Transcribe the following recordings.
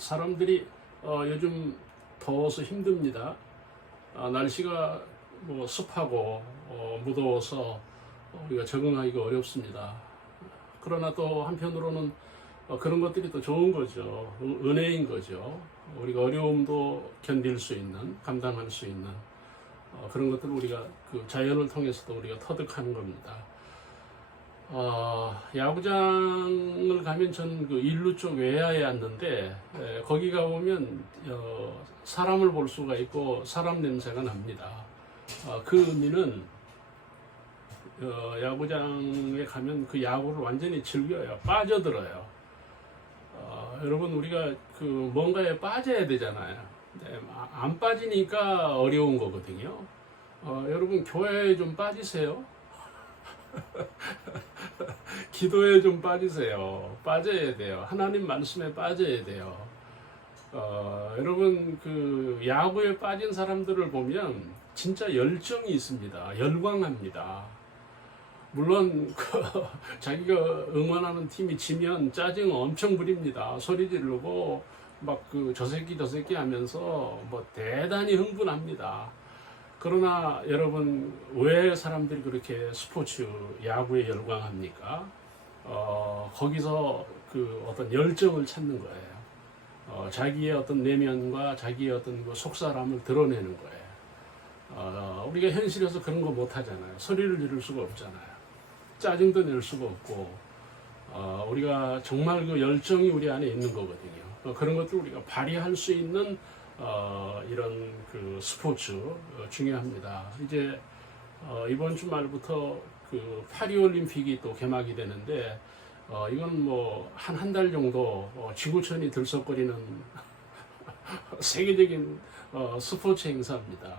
사람들이 요즘 더워서 힘듭니다. 날씨가 뭐 습하고 무더워서 우리가 적응하기가 어렵습니다. 그러나 또 한편으로는 그런 것들이 또 좋은 거죠. 은혜인 거죠. 우리가 어려움도 견딜 수 있는, 감당할 수 있는 그런 것들을 우리가 그 자연을 통해서도 우리가 터득하는 겁니다. 야구장을 가면 전 그 일루 쪽 외야에 앉는데 거기 가보면 사람을 볼 수가 있고 사람 냄새가 납니다. 그 의미는 야구장에 가면 그 야구를 완전히 즐겨요. 빠져들어요. 여러분 우리가 그 뭔가에 빠져야 되잖아요. 안 빠지니까 어려운 거거든요. 여러분 교회에 좀 빠지세요. 기도에 좀 빠지세요. 빠져야 돼요. 하나님 말씀에 빠져야 돼요. 여러분 그 야구에 빠진 사람들을 보면 진짜 열정이 있습니다. 열광합니다. 물론 자기가 응원하는 팀이 지면 짜증 엄청 부립니다. 소리 지르고 막 그 저 새끼 하면서 뭐 대단히 흥분합니다. 그러나 여러분 왜 사람들이 그렇게 스포츠 야구에 열광합니까? 거기서 그 어떤 열정을 찾는 거예요. 자기의 어떤 내면과 자기의 어떤 그 속사람을 드러내는 거예요. 우리가 현실에서 그런 거 못 하잖아요. 소리를 지를 수가 없잖아요. 짜증도 낼 수가 없고, 우리가 정말 그 열정이 우리 안에 있는 거거든요. 그런 것들 우리가 발휘할 수 있는 이런 그 스포츠 중요합니다. 이제 이번 주말부터 그 파리올림픽이 또 개막이 되는데 이건 뭐 한 달 정도 지구촌이 들썩거리는 세계적인 스포츠 행사입니다.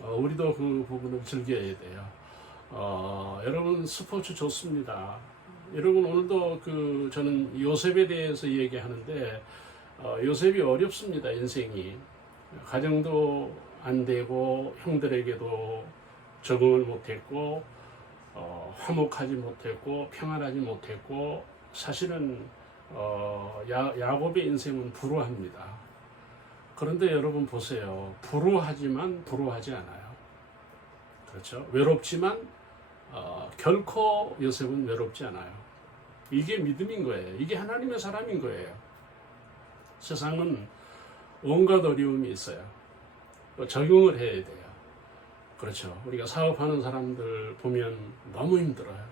우리도 그 부분을 즐겨야 돼요. 여러분 스포츠 좋습니다. 여러분 오늘도 그 저는 요셉에 대해서 얘기하는데 요셉이 어렵습니다. 인생이 가정도 안 되고 형들에게도 적응을 못했고 화목하지 못했고 평안하지 못했고 사실은 야곱의 인생은 불우합니다. 그런데 여러분 보세요. 불우하지만 불우하지 않아요. 그렇죠? 외롭지만 결코 요셉은 외롭지 않아요. 이게 믿음인 거예요. 이게 하나님의 사람인 거예요. 세상은 온갖 어려움이 있어요. 적응을 해야 돼요. 그렇죠. 우리가 사업하는 사람들 보면 너무 힘들어요.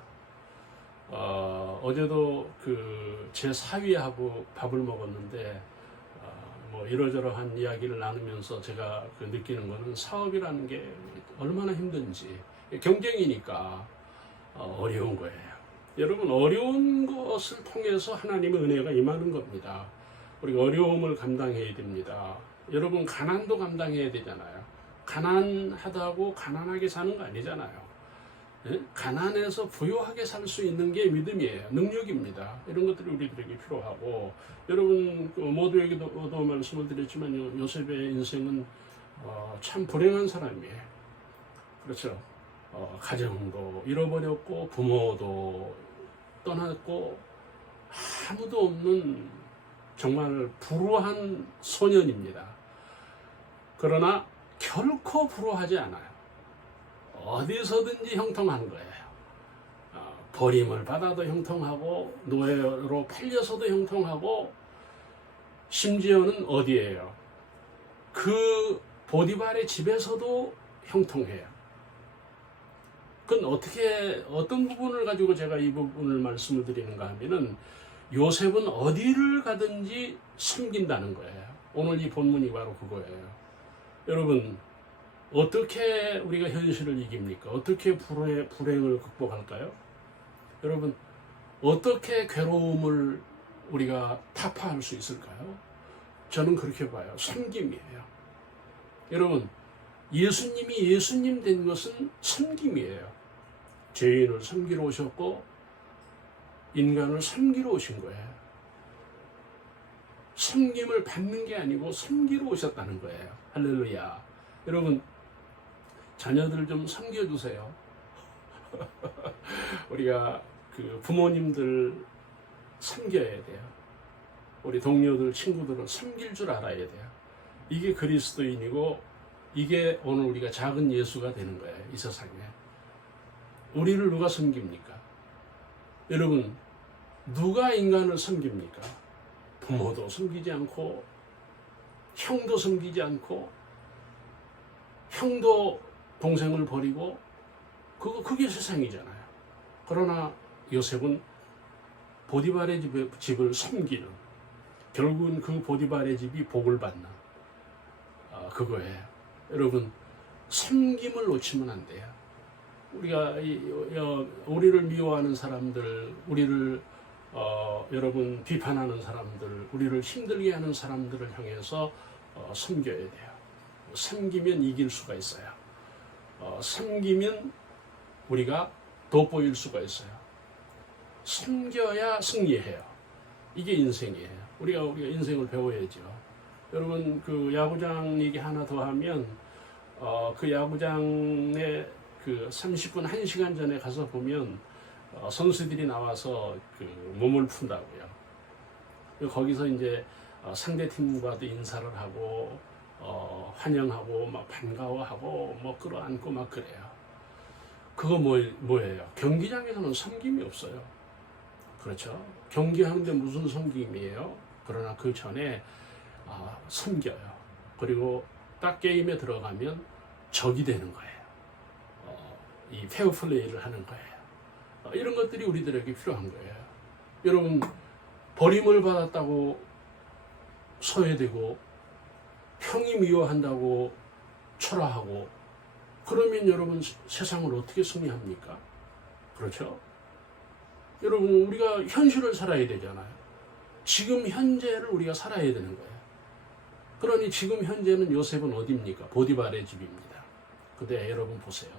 어제도 그 제 사위하고 밥을 먹었는데 뭐 이러저러한 이야기를 나누면서 제가 그 느끼는 거는 사업이라는 게 얼마나 힘든지 경쟁이니까 어려운 거예요. 여러분 어려운 것을 통해서 하나님의 은혜가 임하는 겁니다. 우리가 어려움을 감당해야 됩니다. 여러분 가난도 감당해야 되잖아요. 가난하다고 가난하게 사는 거 아니잖아요. 예? 가난해서 부유하게 살 수 있는 게 믿음이에요. 능력입니다. 이런 것들이 우리들에게 필요하고 여러분 모두에게도 말씀을 드렸지만 요셉의 인생은 참 불행한 사람이에요. 그렇죠. 가정도 잃어버렸고 부모도 떠났고 아무도 없는 정말 불우한 소년입니다. 그러나 결코 불우하지 않아요. 어디서든지 형통한 거예요. 버림을 받아도 형통하고 노예로 팔려서도 형통하고 심지어는 어디예요? 그 보디발의 집에서도 형통해요. 그건 어떤 부분을 가지고 제가 이 부분을 말씀을 드리는가 하면은 요셉은 어디를 가든지 섬긴다는 거예요. 오늘 이 본문이 바로 그거예요. 여러분 어떻게 우리가 현실을 이깁니까? 어떻게 불행을 극복할까요? 여러분 어떻게 괴로움을 우리가 타파할 수 있을까요? 저는 그렇게 봐요. 섬김이에요. 여러분 예수님이 예수님 된 것은 섬김이에요. 죄인을 섬기러 오셨고 인간을 섬기러 오신 거예요. 섬김을 받는 게 아니고 섬기러 오셨다는 거예요. 할렐루야. 여러분 자녀들 좀 섬겨주세요. 우리가 그 부모님들 섬겨야 돼요. 우리 동료들, 친구들을 섬길 줄 알아야 돼요. 이게 그리스도인이고 이게 오늘 우리가 작은 예수가 되는 거예요. 이 세상에. 우리를 누가 섬깁니까? 여러분, 누가 인간을 섬깁니까? 부모도 섬기지 않고 형도 섬기지 않고 형도 동생을 버리고 그게 세상이잖아요. 그러나 요셉은 보디발의 집을 섬기는, 결국은 그 보디발의 집이 복을 받는 그거예요. 여러분, 섬김을 놓치면 안 돼요. 우리가 우리를 미워하는 사람들, 우리를 여러분 비판하는 사람들, 우리를 힘들게 하는 사람들을 향해서 섬겨야 돼요. 섬기면 이길 수가 있어요. 섬기면 우리가 돋보일 수가 있어요. 섬겨야 승리해요. 이게 인생이에요. 우리가 인생을 배워야죠. 여러분, 그 야구장 얘기 하나 더 하면 그 야구장에 그 30분 1시간 전에 가서 보면 선수들이 나와서 그 몸을 푼다고요. 거기서 이제 상대 팀과도 인사를 하고 환영하고 막 반가워하고 뭐 끌어안고 막 그래요. 그거 뭐예요? 경기장에서는 섬김이 없어요. 그렇죠? 경기하는데 무슨 섬김이에요? 그러나 그 전에 섬겨요. 그리고 딱 게임에 들어가면 적이 되는 거예요. 이 페어플레이를 하는 거예요. 이런 것들이 우리들에게 필요한 거예요. 여러분, 버림을 받았다고 소외되고 형이 미워한다고 초라하고 그러면 여러분 세상을 어떻게 승리합니까? 그렇죠? 여러분, 우리가 현실을 살아야 되잖아요. 지금 현재를 우리가 살아야 되는 거예요. 그러니 지금 현재는 요셉은 어디입니까? 보디발의 집입니다. 근데 여러분 보세요.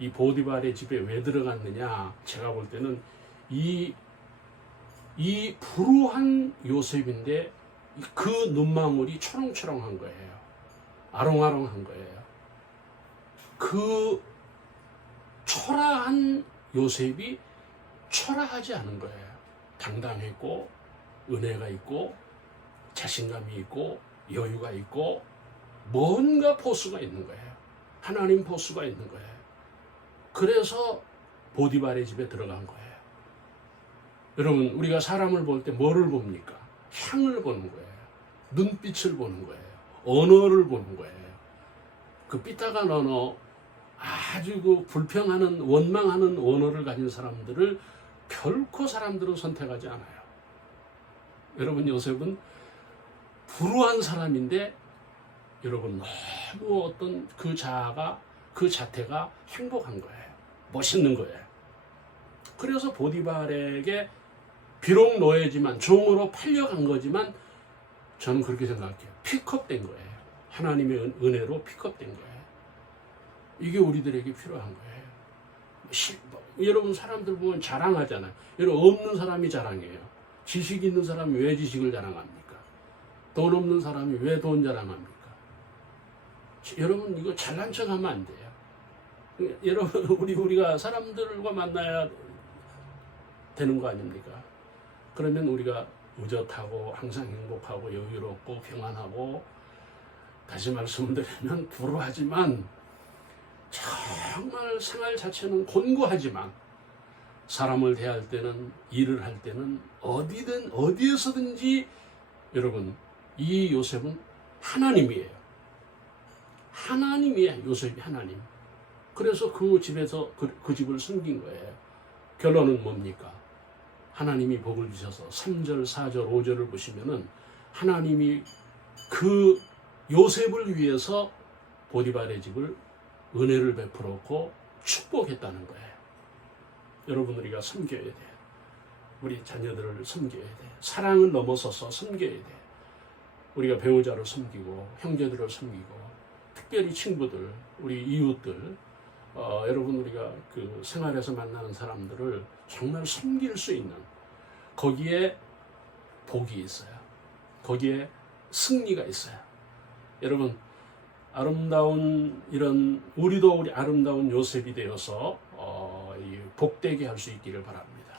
이 보디발의 집에 왜 들어갔느냐? 제가 볼 때는 이 불우한 요셉인데 그 눈망울이 초롱초롱한 거예요. 아롱아롱한 거예요. 그 초라한 요셉이 초라하지 않은 거예요. 당당했고 은혜가 있고 자신감이 있고 여유가 있고 뭔가 포스가 있는 거예요. 하나님 포스가 있는 거예요. 그래서 보디발의 집에 들어간 거예요. 여러분, 우리가 사람을 볼 때 뭐를 봅니까? 향을 보는 거예요. 눈빛을 보는 거예요. 언어를 보는 거예요. 그 삐딱한 언어, 아주 그 불평하는, 원망하는 언어를 가진 사람들을 결코 사람들은 선택하지 않아요. 여러분, 요셉은 불우한 사람인데 여러분 너무 어떤 그 자아가, 그 자태가 행복한 거예요. 멋있는 거예요. 그래서 보디발에게 비록 노예지만 종으로 팔려간 거지만 저는 그렇게 생각해요. 픽업된 거예요. 하나님의 은혜로 픽업된 거예요. 이게 우리들에게 필요한 거예요. 여러분, 사람들 보면 자랑하잖아요. 여러분, 없는 사람이 자랑해요. 지식 있는 사람이 왜 지식을 자랑합니까? 돈 없는 사람이 왜 돈 자랑합니까? 여러분, 이거 잘난 척하면 안 돼요. 여러분, 우리가 사람들과 만나야 되는 거 아닙니까? 그러면 우리가 의젓하고 항상 행복하고 여유롭고 평안하고, 다시 말씀드리면 불우하지만 정말 생활 자체는 곤고하지만 사람을 대할 때는, 일을 할 때는 어디든 어디에서든지 여러분, 이 요셉은 하나님이에요. 하나님이에요. 요셉이 하나님. 그래서 그 집에서 그 집을 숨긴 거예요. 결론은 뭡니까? 하나님이 복을 주셔서 3절, 4절, 5절을 보시면은 하나님이 그 요셉을 위해서 보디발의 집을 은혜를 베풀었고 축복했다는 거예요. 여러분, 우리가 섬겨야 돼요. 우리 자녀들을 섬겨야 돼요. 사랑을 넘어서서 섬겨야 돼요. 우리가 배우자를 섬기고 형제들을 섬기고 특별히 친구들, 우리 이웃들, 여러분, 우리가 그 생활에서 만나는 사람들을 정말 섬길 수 있는, 거기에 복이 있어요. 거기에 승리가 있어요. 여러분, 아름다운 우리도 우리 아름다운 요셉이 되어서 복되게 할 수 있기를 바랍니다.